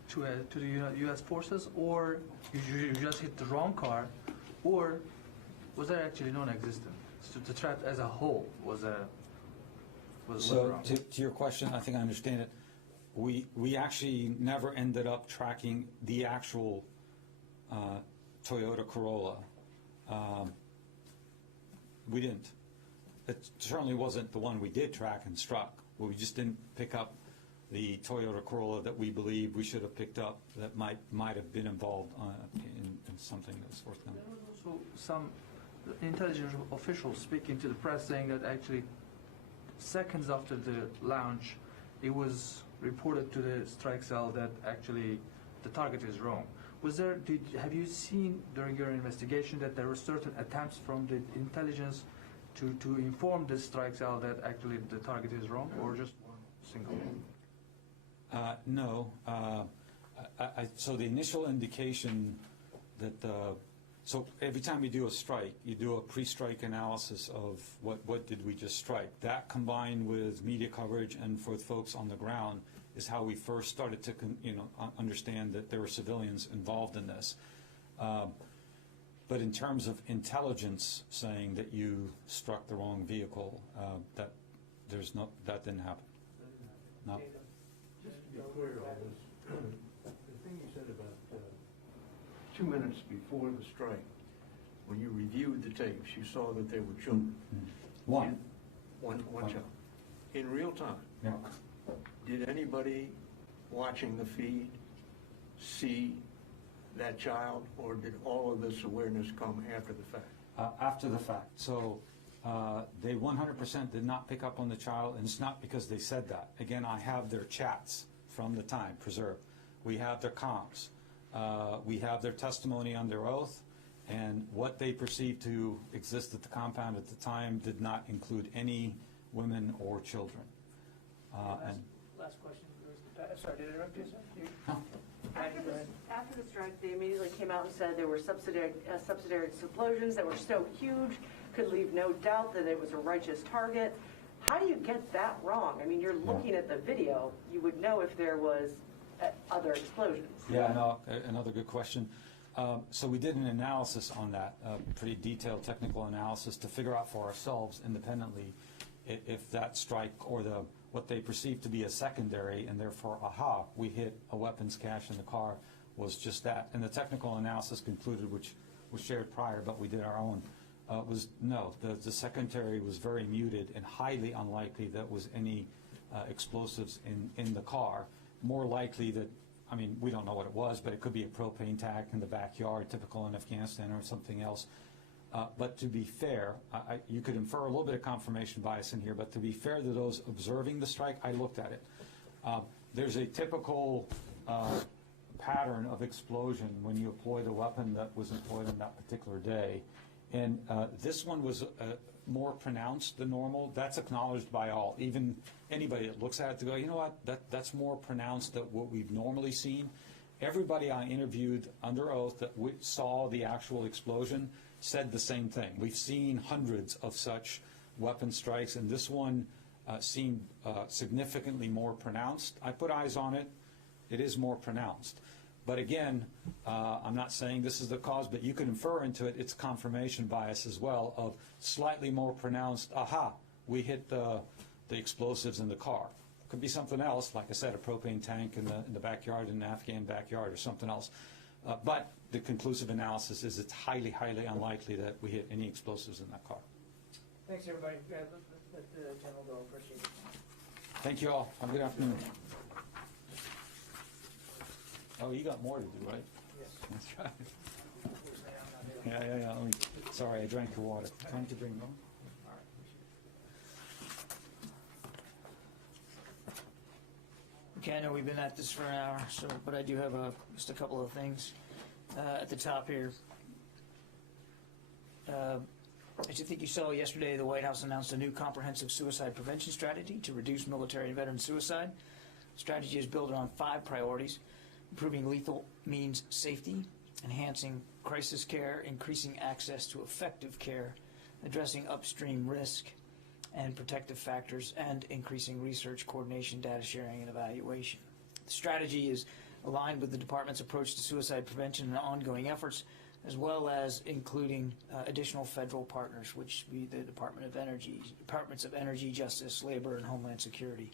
to the U.S. forces, or you just hit the wrong car, or was there actually non-existent? So the threat as a whole was So wrong. to your question, I think I understand it. We actually never ended up tracking the actual Toyota Corolla. We didn't. It certainly wasn't the one we did track and struck. We just didn't pick up the Toyota Corolla that we believe we should have picked up that might have been involved in something that's worth noting. There was also some intelligence officials speaking to the press saying that actually seconds after the launch, it was reported to the strike cell that actually the target is wrong. Have you seen during your investigation that there were certain attempts from the intelligence to inform the strike cell that actually the target is wrong, or just one single one? No. So the initial indication that so every time you do a strike, you do a pre-strike analysis of what did we just strike. That combined with media coverage and for folks on the ground is how we first started to understand that there were civilians involved in this. But in terms of intelligence saying that you struck the wrong vehicle, that didn't happen. No. Just to be clear on this, the thing you said about 2 minutes before the strike, when you reviewed the tapes, you saw that there were children. One child. In real time. Yeah. Did anybody watching the feed see that child, or did all of this awareness come after the fact? After the fact. So they 100% did not pick up on the child, and it's not because they said that. Again, I have their chats from the time preserved. We have their comms. We have their testimony under oath, and what they perceived to exist at the compound at the time did not include any women or children. Last question. Sorry, did I interrupt you, sir? No. After the strike, they immediately came out and said there were subsidiary explosions that were so huge, could leave no doubt that it was a righteous target. How do you get that wrong? I mean, you're looking at the video, you would know if there was other explosions. Yeah, no, another good question. So we did an analysis on that, pretty detailed technical analysis to figure out for ourselves independently if that strike or what they perceived to be a secondary, and therefore, we hit a weapons cache in the car, was just that. And the technical analysis concluded, which was shared prior, but we did our own, was no, the secondary was very muted and highly unlikely that was any explosives in the car. More likely that, I mean, we don't know what it was, but it could be a propane tank in the backyard, typical in Afghanistan, or something else. But to be fair, you could infer a little bit of confirmation bias in here, but to be fair to those observing the strike, I looked at it. There's a typical pattern of explosion when you employ the weapon that was employed on that particular day. And this one was more pronounced than normal. That's acknowledged by all, even anybody that looks at it to go, you know what, that's more pronounced than what we've normally seen. Everybody I interviewed under oath that saw the actual explosion said the same thing. We've seen hundreds of such weapon strikes, and this one seemed significantly more pronounced. I put eyes on it. It is more pronounced. But again, I'm not saying this is the cause, but you can infer into it, it's confirmation bias as well of slightly more pronounced, aha, we hit the explosives in the car. Could be something else, like I said, a propane tank in the backyard, in an Afghan backyard, or something else. But the conclusive analysis is it's highly, highly unlikely that we hit any explosives in that car. Thanks, everybody. Let the general go. Appreciate it. Thank you all. Have a good afternoon. Oh, you got more to do, right? Yes. That's right. Yeah. Sorry, I drank your water. Time to bring more? All right. Okay, I know we've been at this for an hour, but I do have just a couple of things at the top here. As you think you saw yesterday, the White House announced a new comprehensive suicide prevention strategy to reduce military and veteran suicide. The strategy is built on 5 priorities: improving lethal means safety, enhancing crisis care, increasing access to effective care, addressing upstream risk and protective factors, and increasing research, coordination, data sharing, and evaluation. The strategy is aligned with the Department's approach to suicide prevention and ongoing efforts, as well as including additional federal partners, which be the Departments of Energy, Justice, Labor, and Homeland Security,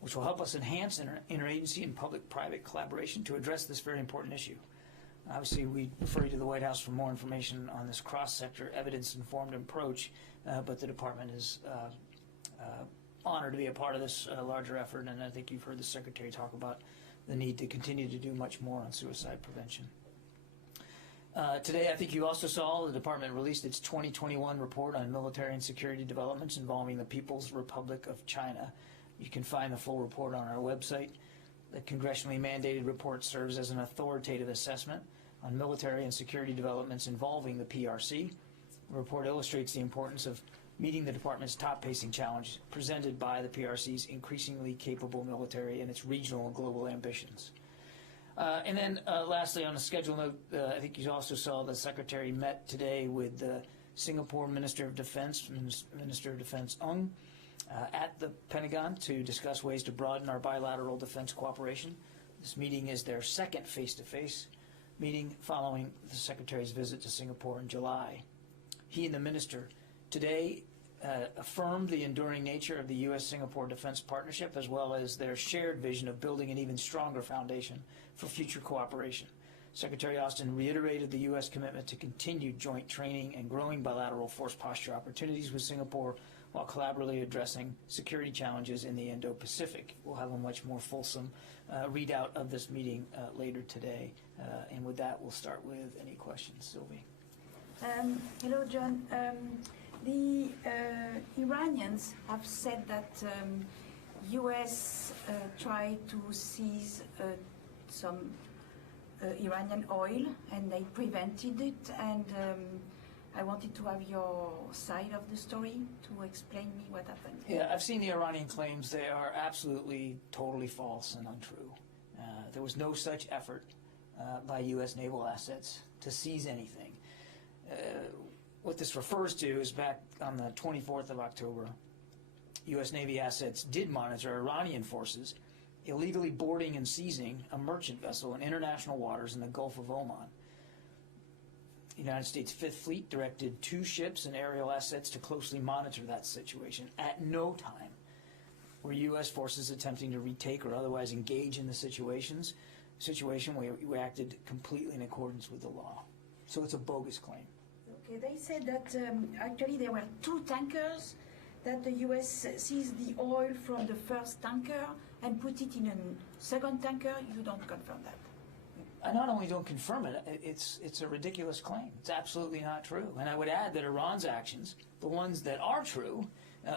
which will help us enhance interagency and public-private collaboration to address this very important issue. Obviously, we refer you to the White House for more information on this cross-sector, evidence-informed approach, but the Department is honored to be a part of this larger effort, and I think you've heard the Secretary talk about the need to continue to do much more on suicide prevention. Today, I think you also saw the Department released its 2021 report on military and security developments involving the People's Republic of China. You can find the full report on our website. The congressionally mandated report serves as an authoritative assessment on military and security developments involving the PRC. The report illustrates the importance of meeting the Department's top-pacing challenge presented by the PRC's increasingly capable military and its regional and global ambitions. And then lastly, on a schedule note, I think you also saw the Secretary met today with the Singapore Minister of Defense, Minister of Defense Ung, at the Pentagon to discuss ways to broaden our bilateral defense cooperation. This meeting is their second face-to-face meeting following the Secretary's visit to Singapore in July. He and the Minister today affirmed the enduring nature of the U.S.-Singapore defense partnership, as well as their shared vision of building an even stronger foundation for future cooperation. Secretary Austin reiterated the U.S. commitment to continued joint training and growing bilateral force posture opportunities with Singapore, while collaboratively addressing security challenges in the Indo-Pacific. We'll have a much more fulsome readout of this meeting later today. And with that, we'll start with any questions. Sylvie. Hello, John. The Iranians have said that U.S. tried to seize some Iranian oil, and they prevented it. And I wanted to have your side of the story to explain me what happened. Yeah, I've seen the Iranian claims. They are absolutely, totally false and untrue. There was no such effort by U.S. naval assets to seize anything. What this refers to is back on the 24th of October, U.S. Navy assets did monitor Iranian forces illegally boarding and seizing a merchant vessel in international waters in the Gulf of Oman. The United States Fifth Fleet directed 2 ships and aerial assets to closely monitor that situation. At no time were U.S. forces attempting to retake or otherwise engage in the situation. We acted completely in accordance with the law. So it's a bogus claim. Okay, they said that actually there were 2 tankers that the U.S. seized the oil from the first tanker and put it in a second tanker? You don't confirm that. I not only don't confirm it, it's a ridiculous claim. It's absolutely not true. And I would add that Iran's actions, the ones that are true,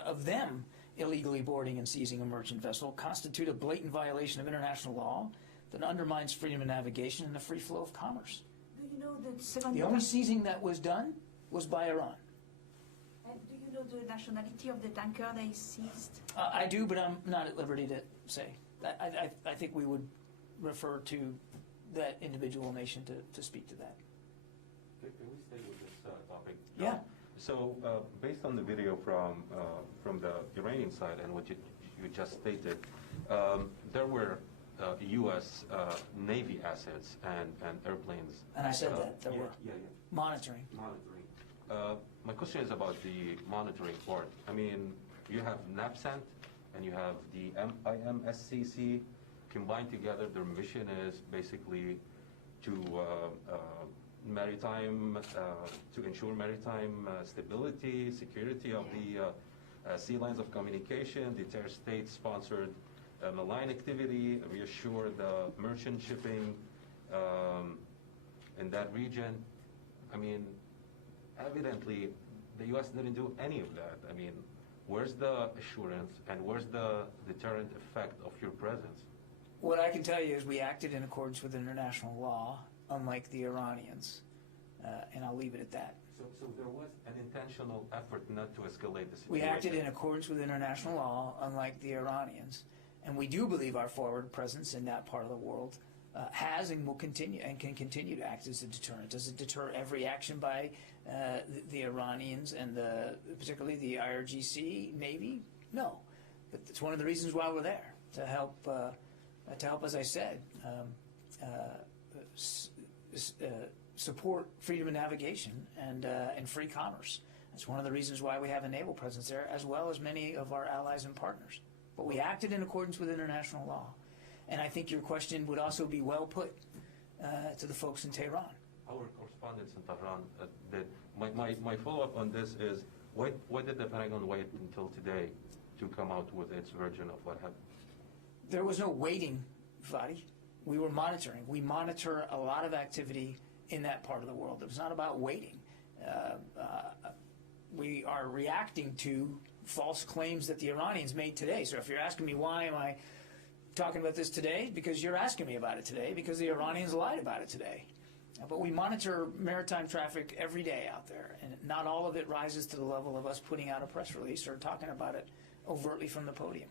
of them illegally boarding and seizing a merchant vessel, constitute a blatant violation of international law that undermines freedom of navigation and the free flow of commerce. Do you know the second The only seizing that was done was by Iran. And do you know the nationality of the tanker they seized? I do, but I'm not at liberty to say. I think we would refer to that individual nation to speak to that. Can we stay with this topic? Yeah. So, based on the video from the Iranian side and what you just stated, there were U.S. Navy assets and airplanes. And I said that there were. Yeah. Monitoring. My question is about the monitoring part. I mean, you have NAPSANT and you have the IMSCC combined together. Their mission is basically to to ensure maritime stability, security of the sea lines of communication, deter state-sponsored malign activity, reassure the merchant shipping in that region. I mean, evidently, the U.S. didn't do any of that. I mean, where's the assurance and where's the deterrent effect of your presence? What I can tell you is we acted in accordance with international law, unlike the Iranians, and I'll leave it at that. So there was an intentional effort not to escalate the situation. We acted in accordance with international law, unlike the Iranians, and we do believe our forward presence in that part of the world has and will continue and can continue to act as a deterrent. Does it deter every action by the Iranians and particularly the IRGC Navy? No, but it's one of the reasons why we're there, to help, as I said, support freedom of navigation and free commerce. That's one of the reasons why we have a naval presence there, as well as many of our allies and partners. But we acted in accordance with international law. And I think your question would also be well put to the folks in Tehran. Our correspondents in Tehran did. My follow-up on this is, why did the Pentagon wait until today to come out with its version of what happened? There was no waiting, Fadi. We were monitoring. We monitor a lot of activity in that part of the world. It was not about waiting. We are reacting to false claims that the Iranians made today. So if you're asking me why am I talking about this today, because you're asking me about it today, because the Iranians lied about it today. But we monitor maritime traffic every day out there, and not all of it rises to the level of us putting out a press release or talking about it overtly from the podium.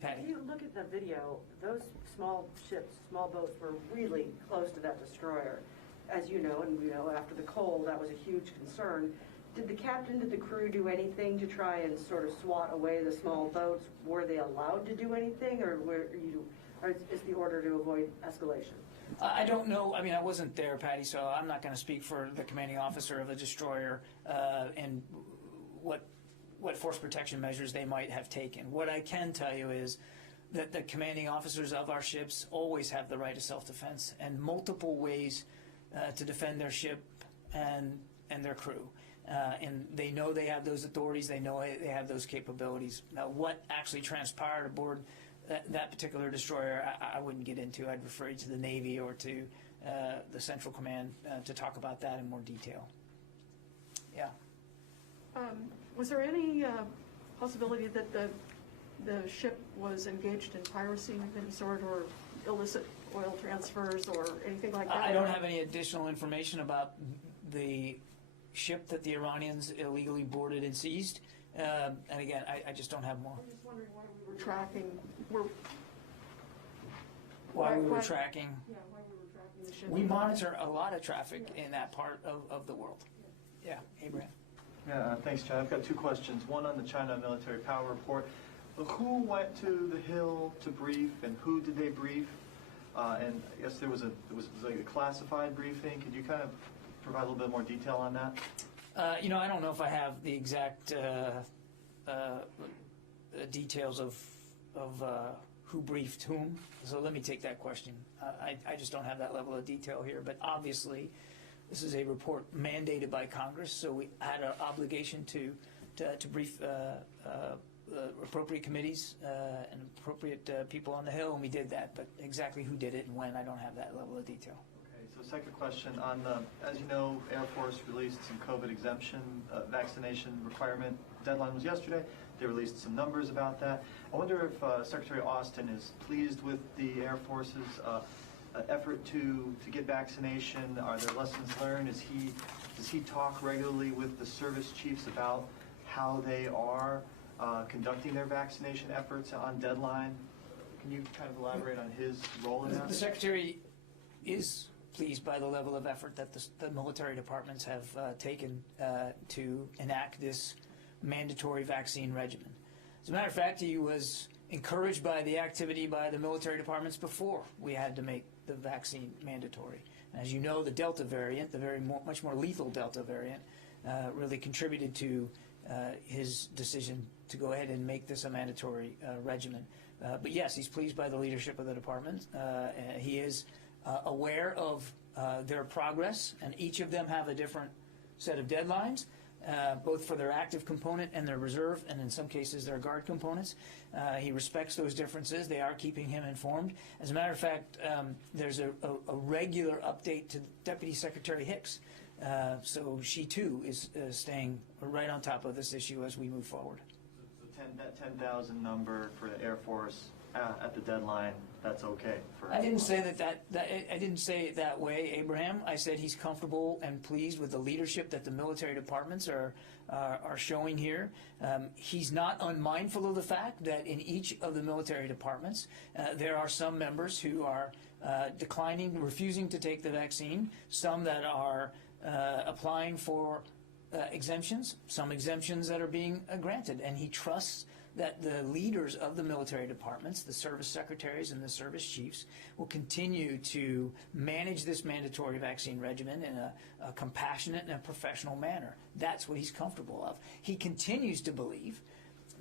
Patty? If you look at the video, those small ships, small boats were really close to that destroyer. As you know, and we know after the cold, that was a huge concern. Did the captain, did the crew do anything to try and sort of swat away the small boats? Were they allowed to do anything, or is the order to avoid escalation? I don't know. I mean, I wasn't there, Patty, so I'm not going to speak for the commanding officer of a destroyer and what force protection measures they might have taken. What I can tell you is that the commanding officers of our ships always have the right of self-defense and multiple ways to defend their ship and their crew. And they know they have those authorities. They know they have those capabilities. Now, what actually transpired aboard that particular destroyer, I wouldn't get into. I'd refer you to the Navy or to the Central Command to talk about that in more detail. Yeah. Was there any possibility that the ship was engaged in piracy of any sort, or illicit oil transfers or anything like that? I don't have any additional information about the ship that the Iranians illegally boarded and seized. And again, I just don't have more. I'm just wondering why we were tracking. Why we were tracking? Yeah, why we were tracking the ship. We monitor a lot of traffic in that part of the world. Yeah, Abraham. Yeah, thanks, Chad. I've got two questions. One on the China military power report. Who went to the Hill to brief, and who did they brief? And I guess it was like a classified briefing. Could you kind of provide a little bit more detail on that? I don't know if I have the exact details of who briefed whom, so let me take that question. I just don't have that level of detail here, but obviously this is a report mandated by Congress, so we had an obligation to to brief appropriate committees and appropriate people on the Hill, and we did that. But exactly who did it and when, I don't have that level of detail. Okay, so second question on the, as you know, Air Force released some COVID exemption vaccination requirement. Deadline was yesterday. They released some numbers about that. I wonder if Secretary Austin is pleased with the Air Force's effort to get vaccination. Are there lessons learned? Does he talk regularly with the service chiefs about how they are conducting their vaccination efforts on deadline? Can you kind of elaborate on his role in that? The Secretary is pleased by the level of effort that the military departments have taken to enact this mandatory vaccine regimen. As a matter of fact, he was encouraged by the activity by the military departments before we had to make the vaccine mandatory. And as you know, the Delta variant, the much more lethal Delta variant, really contributed to his decision to go ahead and make this a mandatory regimen. But yes, he's pleased by the leadership of the department. He is aware of their progress, and each of them have a different set of deadlines, both for their active component and their reserve, and in some cases their guard components. He respects those differences. They are keeping him informed. As a matter of fact, there's a regular update to Deputy Secretary Hicks. So she too is staying right on top of this issue as we move forward. So that 10,000 number for the Air Force at the deadline, that's okay for. I didn't say I didn't say it that way, Abraham. I said he's comfortable and pleased with the leadership that the military departments are showing here. He's not unmindful of the fact that in each of the military departments there are some members who are refusing to take the vaccine, some that are applying for exemptions, some exemptions that are being granted, and he trusts that the leaders of the military departments, the service secretaries and the service chiefs, will continue to manage this mandatory vaccine regimen in a compassionate and a professional manner. That's what he's comfortable of. He continues to believe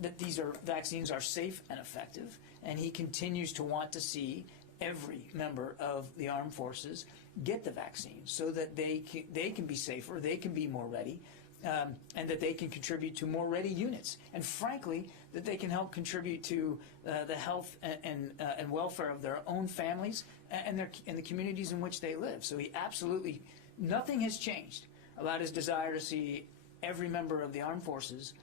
that these vaccines are safe and effective, and he continues to want to see every member of the armed forces get the vaccine so that they can be safer, they can be more ready, and that they can contribute to more ready units. And frankly, that they can help contribute to the health and welfare of their own families and the communities in which they live. So he absolutely, nothing has changed about his desire to see every member of the armed forces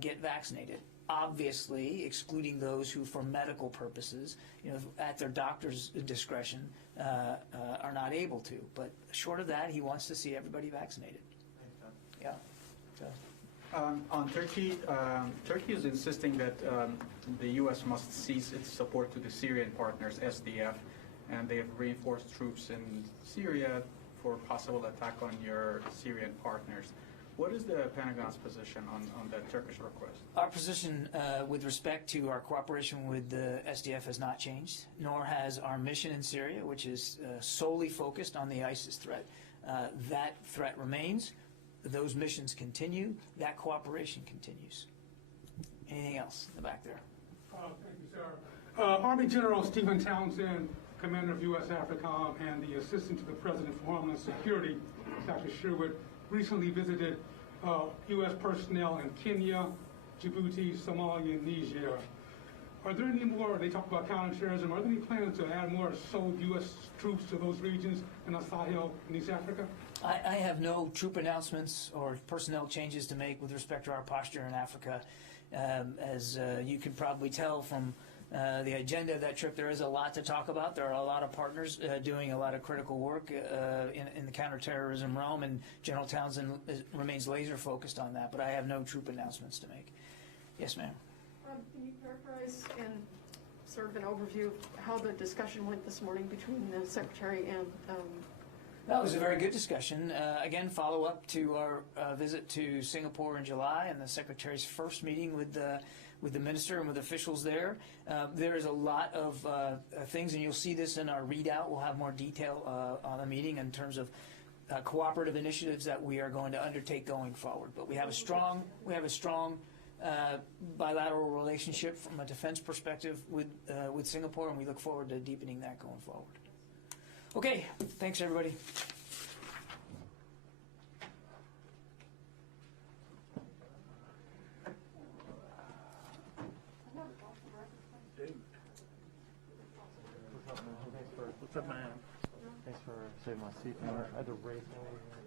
get vaccinated. Obviously, excluding those who, for medical purposes, at their doctor's discretion, are not able to. But short of that, he wants to see everybody vaccinated. Yeah. On Turkey, Turkey is insisting that the U.S. must cease its support to the Syrian partners, SDF, and they have reinforced troops in Syria for possible attack on your Syrian partners. What is the Pentagon's position on that Turkish request? Our position with respect to our cooperation with the SDF has not changed, nor has our mission in Syria, which is solely focused on the ISIS threat. That threat remains. Those missions continue. That cooperation continues. Anything else in the back there? Thank you, sir. Army General Stephen Townsend, Commander of U.S. AFRICOM, and the Assistant to the President for Homeland Security, Dr. Sherwood, recently visited U.S. personnel in Kenya, Djibouti, Somalia, and Niger. Are there any more, they talk about counterterrorism, are there any plans to add more sole U.S. troops to those regions in the Sahel and East Africa? I have no troop announcements or personnel changes to make with respect to our posture in Africa. As you can probably tell from the agenda of that trip, there is a lot to talk about. There are a lot of partners doing a lot of critical work in the counterterrorism realm, and General Townsend remains laser focused on that, but I have no troop announcements to make. Yes, ma'am. Can you characterize in sort of an overview of how the discussion went this morning between the Secretary and That was a very good discussion. Again, follow up to our visit to Singapore in July and the Secretary's first meeting with the Minister and with officials there. There is a lot of things, and you'll see this in our readout. We'll have more detail on the meeting in terms of cooperative initiatives that we are going to undertake going forward. But we have a strong bilateral relationship from a defense perspective with Singapore, and we look forward to deepening that going forward. Okay, thanks everybody. save my seat. I had to race over here.